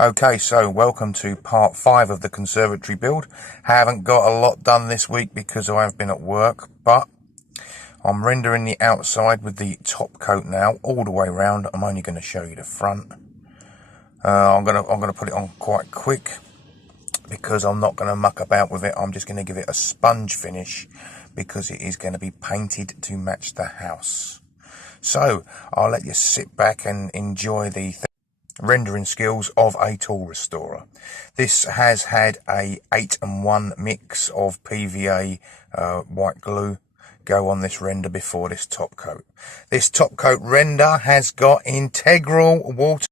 Okay, so welcome to part 5 of the conservatory build. Haven't got a lot done this week because I have been at work, but I'm rendering the outside with the top coat now all the way around. I'm only going to show you the front. I'm gonna put it on quite quick because I'm not going to muck about with it. I'm just going to give it a sponge finish because it is going to be painted to match the house. So I'll let you sit back and enjoy the rendering skills of a tool restorer. This has had a 8-in-1 mix of PVA white glue go on this render before this top coat. This top coat render has got integral water.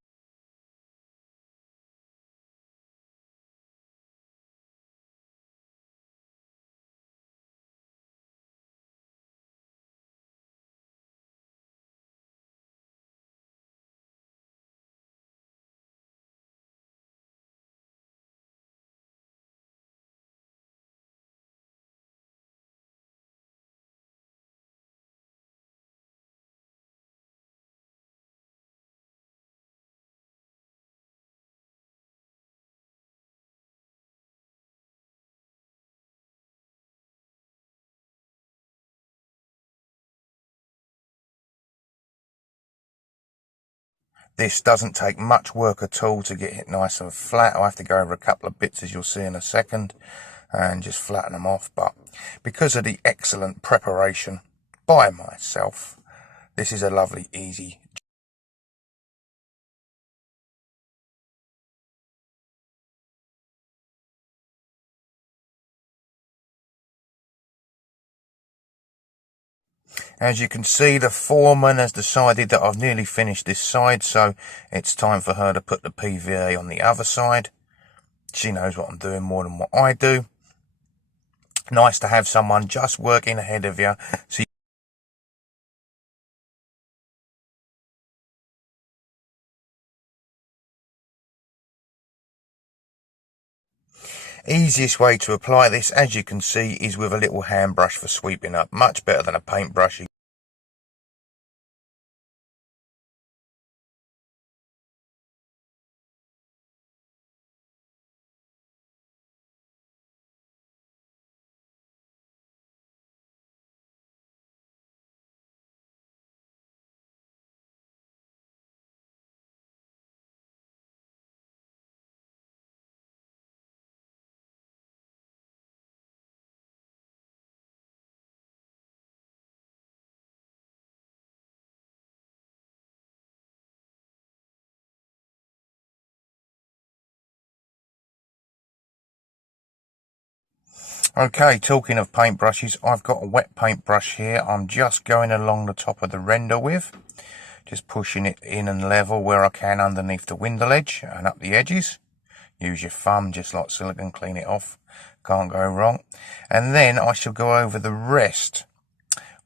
This doesn't take much work at all to get it nice and flat. I have to go over a couple of bits, as you'll see in a second, and just flatten them off. But because of the excellent preparation by myself, this is a lovely, easy. As you can see, the foreman has decided that I've nearly finished this side, so it's time for her to put the PVA on the other side. She knows what I'm doing more than what I do. Nice to have someone just working ahead of you. So easiest way to apply this, as you can see, is with a little hand brush for sweeping up. Much better than a paintbrush. Okay, talking of paintbrushes, I've got a wet paintbrush here. I'm just going along the top of the render with, just pushing it in and level where I can underneath the window ledge and up the edges. Use your thumb just like silicone, clean it off, can't go wrong. And then I shall go over the rest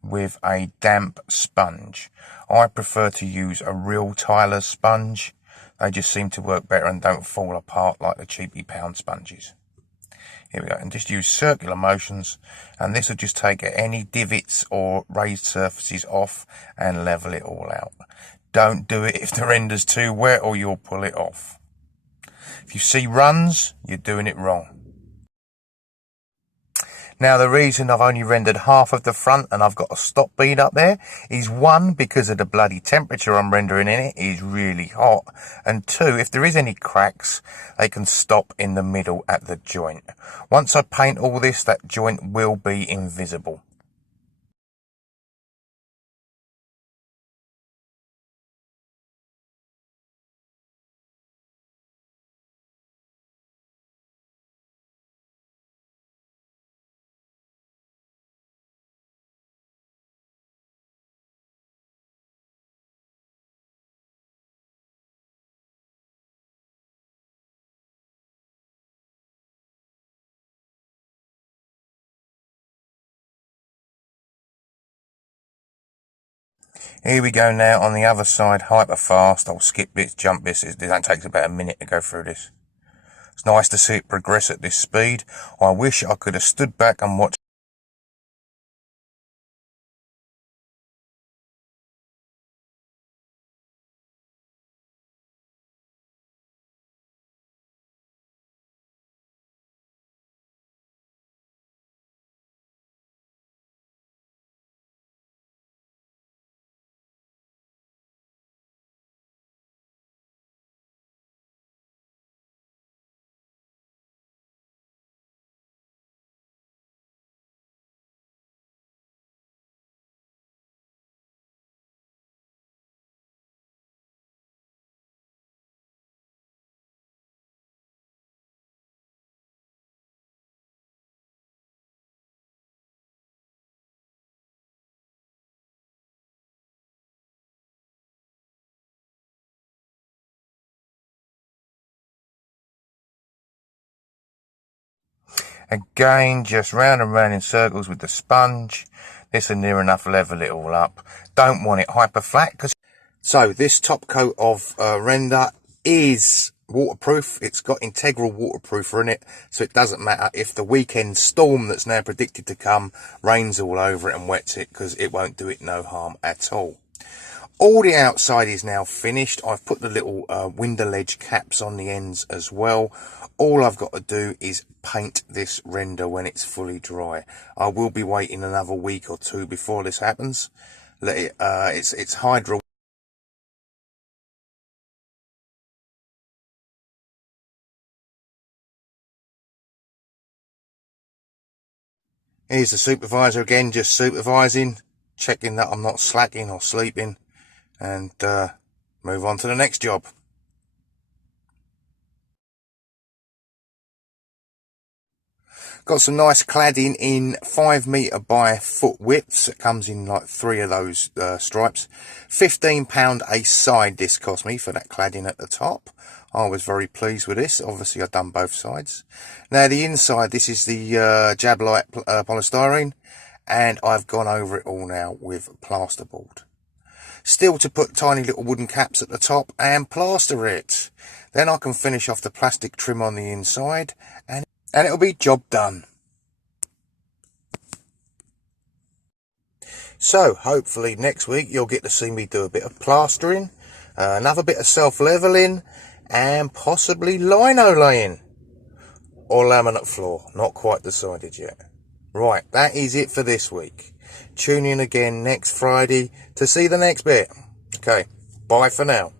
with a damp sponge. I prefer to use a real Tyler's sponge. They just seem to work better and don't fall apart like the cheapy pound sponges. Here we go, and just use circular motions, and this will just take any divots or raised surfaces off and level it all out. Don't do it if the render's too wet or you'll pull it off. If you see runs, you're doing it wrong. Now, the reason I've only rendered half of the front and I've got a stop bead up there is, one, because of the bloody temperature I'm rendering in it is really hot, and two, if there is any cracks, they can stop in the middle at the joint. Once I paint all this, that joint will be invisible. Here we go now on the other side, hyper fast. I'll skip bits, jump bits. It takes about a minute to go through this. It's nice to see it progress at this speed. I wish I could have stood back and watched Again, just round and round in circles with the sponge. This will near enough level it all up. Don't want it hyper flat. So this top coat of render is waterproof. It's got integral waterproofer in it, so it doesn't matter if the weekend storm that's now predicted to come rains all over it and wets it, because it won't do it no harm at all. All the outside is now finished. I've put the little window ledge caps on the ends as well. All I've got to do is paint this render when it's fully dry. I will be waiting another week or two before this happens. Let it, it's hydro. Here's the supervisor again, just supervising, checking that I'm not slacking or sleeping, and move on to the next job. Got some nice cladding in 5 metre by foot widths. It comes in like 3 of those stripes. £15 a side this cost me for that cladding at the top. I was very pleased with this. Obviously I've done both sides. Now the inside, this is the Jab Light polystyrene, and I've gone over it all now with plasterboard. Still to put tiny little wooden caps at the top and plaster it. Then I can finish off the plastic trim on the inside, and it'll be job done. So hopefully next week you'll get to see me do a bit of plastering, another bit of self-leveling, and possibly lino laying or laminate floor. Not quite decided yet. Right, that is it for this week. Tune in again next Friday to see the next bit. Okay, bye for now.